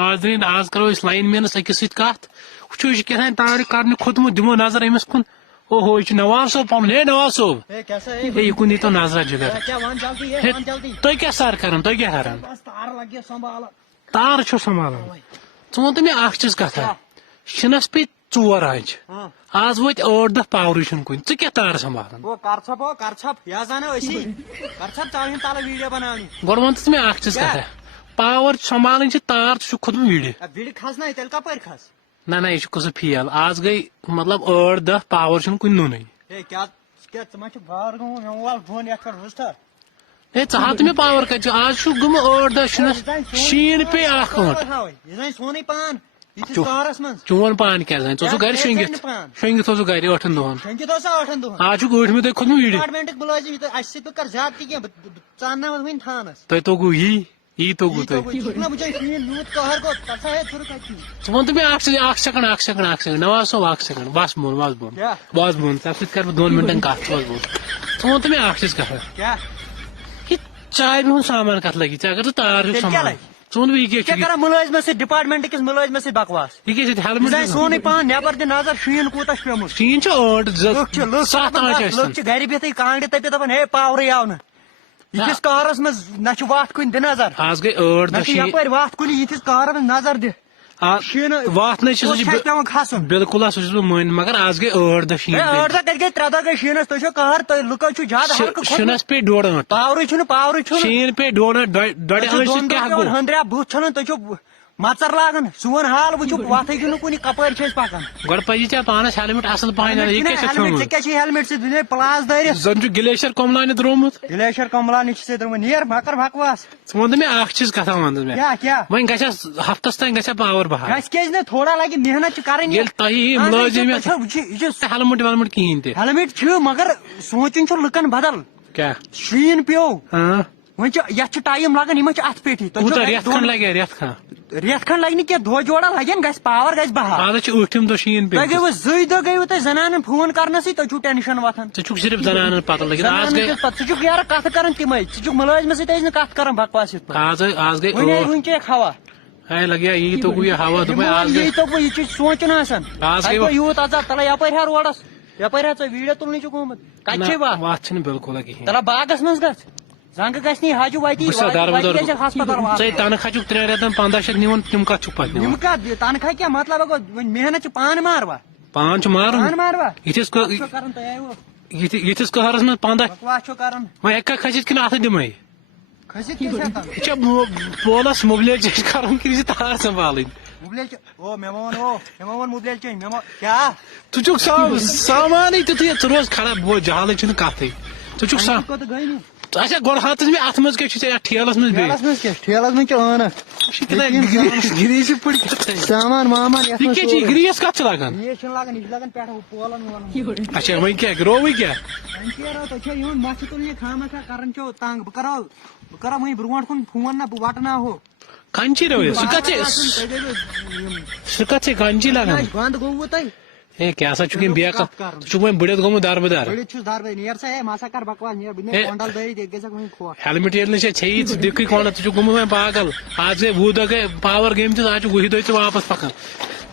ناظرین آز کرو اس لائن مینس أکس سۭتۍ کتھ وٕچھو یہِ چھُ کیٛاہتام تارِ کرنہِ کھوٚتمُت دِمو نظر أمِس کُن اوہو یہِ چھُ نواب صٲب پنُن ہے نواب صٲب ہے یہِ کُن دیٖتو نظرا جِگر تُہۍ کیٛاہ سر کران تُہۍ کیٛاہ کران تار چھو سنبھالان ژٕ وَن تہٕ مےٚ اکھ چیٖز کتھا شِنس پیٚیہِ 4 آنچہِ آز وٲتۍ 8 دۄہ پاورٕے چھُنہٕ کُنہِ ژٕ کیٛاہ تار سنبھالان گۄڈٕ وَن تہٕ ژٕ مےٚ اکھ چیٖز کتھا پاور سنبھالٕنۍ چھِ تار ژٕ چھُکھ کھوٚتمُت وِڑِ نہ نہ یہِ چھُ قٕصہٕ فیل آز گٔے مطلب 8 دۄہ پاور چھُنہٕ کُنہِ نوٚنُے ہے ژٕ ہاو تہٕ مےٚ پاور کتہِ چھُ آز چھُ گوٚمُت 8 دۄہ شِنس شیٖن پیٚیہِ 1 گٲنٛٹہٕ چون پان کیٛاہ زانہِ ژٕ اوسُکھ گرِ شۄنٛگِتھ اوسُکھ گرِ 8 دۄہن آز چھُکھ ٲٹھمہِ کھوٚتمُت وِڑِ تۄہہِ توٚگوٗ یی توٚگوٗ تۄہہِ ژٕ وَن تہٕ مےٚ اکھ سیکنڈ نواز صٲب اکھ سیکنڈ بس بۄن ژےٚ سۭتۍ کرٕ بہٕ 2 مِنٹن کتھ ژٕ وَن تہٕ مےٚ اکھ چیٖز کتھا یہِ چابہِ ہُنٛد سامان کتھ لگی ژےٚ اگر ژٕ تار چھُکھ سنبھالان ژٕ وَن مےٚ یہِ کیٛاہ مُلٲزمس سۭتۍ ڈپارٹمنٹ کِس مُلٲزمس سۭتۍ بکواس یہِ کیٛاہ چھِ ہیلمٹ سونُے پان نیبر دِ نظر شیٖن کوٗتاہ چھُ پیوٚمُت شیٖن چھُ 8 7 آنچہِ لُکھ چھِ گرِ بِہتھٕے کانٛگرِ تٔپِتھ دپان ہے پاورٕے آو نہٕ یِتھِس کارس منٛز نہ چھُ وتھ کُنہِ دِ نظر آز گٔے 8 دۄہ یپٲرۍ وتھ کُنہِ یِتھِس کارس منٛز نظر دِ واتھ نٔے چھُ پیوان کھسُن بالکل سُہ چھُس بہٕ مٲنۍ مگر آز گٔے 8 دۄہ شیٖن 8 دۄہ تتہِ گٔے 3 دۄہ گٔے شیٖنس تُہۍ چھِو کار تُہۍ لُکو چھُ زیادٕ شِنس پیٚیہِ 1.5 گٲنٛٹہٕ پاورٕے چھُنہٕ شیٖن پیٚیہِ 1.5 آنچہِ کیٛاہ گوٚو ہندریا بُتھ چھلان تُہۍ چھِو مژر لاگان سون حال وٕچھو وتھ ہیٚکِو نہٕ کُنہِ کپٲرۍ چھِ أسۍ پکان گۄڈٕ پزی ژےٚ پانس ہیلمٹ اصل پہن یہِ کیٛاہ چھُ ژےٚ کیٛاہ چھِ ہیلمٹ سۭتۍ دُنیا پلاس دٲرِتھ زن چھُ گلیشر کوملانہِ درٛومُت گلیشر کملانی چھِ ژےٚ درٛومُت نیر مکر بکواس ژٕ وَن تہٕ مےٚ اکھ چیٖز کتھا وَن تہٕ مےٚ کیٛاہ وۄنۍ گژھٮ۪س ہفتس تانۍ گژھِ پاور بحال گژھِ کیازِ نہٕ تھوڑا لگہِ محنت چھِ کرٕنۍ ییٚلہِ تۄہہِ مُلٲزِم ہیلمٹ ویلمٹ کِہینۍ تہِ ہیلمٹ چھُ مگر سونچُن چھُ لُکن بدل کیٛاہ شیٖن پیوٚو وۄنۍ چھُ یتھ چھُ ٹایم لگان یِمن چھِ اتھ پیٹھی رٮ۪تھ کھنڈ لگہِ رٮ۪تھ کھنڈ لگہِ نہٕ کینٛہہ دۄہ جوڑا لگن گژھِ پاور گژھِ بحال آز چھُ 8 دۄہ شیٖن تۄہہِ گٔیوٕ 2 دۄہ گٔیوٕ تۄہہِ زنانن فون کرنسٕے تۄہہِ چھُو ٹینشن وتھان ژٕ چھُکھ صرف زنانن پتہ لگِتھ آز گٔے ژٕ چھُکھ یارٕ کتھ کران تِمے ژٕ چھُکھ مُلٲزمس سۭتۍ ٲسۍ نہٕ کتھ کران بکواس یِتھ پٲٹھۍ آز گٔے وۄنۍ چیک ہوا ہے لگیا یی توٚگوٗ یہِ ہوا دوٚپمَے آز گٔے یہِ چھُ سونچُن آسان آز گٔے یوٗت عذاب تلے یپٲرۍ ہا روڈس یپٲرۍ ہا ژٕ ویٖڈیو تُلنٕے چھُکھ آمُت کتہِ چھے وتھ چھنہٕ بالکل کِہینۍ تلے باغس منٛز گژھ زنٛگہٕ گژھِ نہٕ حجہِ وتی ہسپتال ژےٚ تنخواہ چھُکھ 3 رٮ۪تن 15 نِوان تِم کتھ چھُکھ پتہٕ یِم کتھ تنخواہ کیٛاہ مطلب گوٚو وۄنۍ محنت چھِ پانہٕ ماروا پان چھُ مارُن ماروا یِتھِس کران قہرس منٛز 15 بکواس چھُ کران وۄنۍ ہیٚککھا کھٔسِتھ کِنہٕ اتھٕ دِمے کھٔسِتھ یہِ چھا پولس مُبلیل چینج کرُن کِنہٕ یہِ چھِ تار سنبھالٕنۍ ژٕ چھُکھ سامانٕے تیُتھُے ژٕ روز کھڑا جہالٕے چھُنہٕ کتھٕے ژٕ چھُکھ اچھا گۄڈٕ ہاتس مےٚ اتھ منٛز کیٛاہ چھُ ژےٚ ٹھیلس منٛز ٹھیلس منٛز چھِ ٲنکھ گریٖس پٲٹھۍ سامان وامان یہِ کیٛاہ چھِ گریٖس کتھ چھِ لگان یہ چھُنہٕ لگان یہِ چھُ لگان پٮ۪ٹھٕ پولن وولن اچھا وۄنۍ کیٛاہ گرووٕے کیٛاہ تۄہہِ چھو یِوان مۄچھِ تُلنہِ خامخا کران چھو تنگ بہٕ کرو وۄنۍ برونٛٹھ کُن فون نہ بہٕ وٹناوہو کنچی رویس سُہ کتھ چھے کنچی لگان بند گوٚوٕ تۄہہِ ہے کیٛاہ سا چھُکھ یِم بیکھ ژٕ چھُکھ وۄنۍ بٔڑِتھ گوٚمُت دربٕدر نیر سا ہے مسا کر بکواس نیر بہٕ کۄنڈل دٲرِتھ ییٚتہِ گژھکھ وۄنۍ کھوکھ ہیلمٹ ییٚلہِ نہٕ ژےٚ ژھیٚیی ژٕ دِکھٕے کۄنڈل ژٕ چھُکھ گوٚمُت وۄنۍ پاگل آز گٔے 20 دۄہ گٔے پاور گٔمتِس آز چھُ 20 دۄہ ژٕ واپس پکان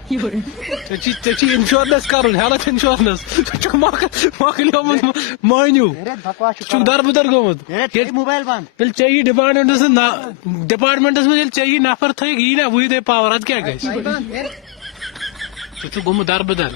ژےٚ چھی انشورنس کرُن ہیلتھ انشورنس ژٕ چھُکھ مۄکلیومُت مٲنِو ژٕ چھُکھ دربٕدر گوٚمُت موبایل بند ییٚلہِ ژےٚ یی ڈپارٹمنٹس منٛز ییٚلہِ ژےٚ یی نفر تھٲیِکھ یی نا 20 دۄہ پاور ادٕ کیٛاہ گژھِ ژٕ چھُکھ گوٚمُت دربٕدر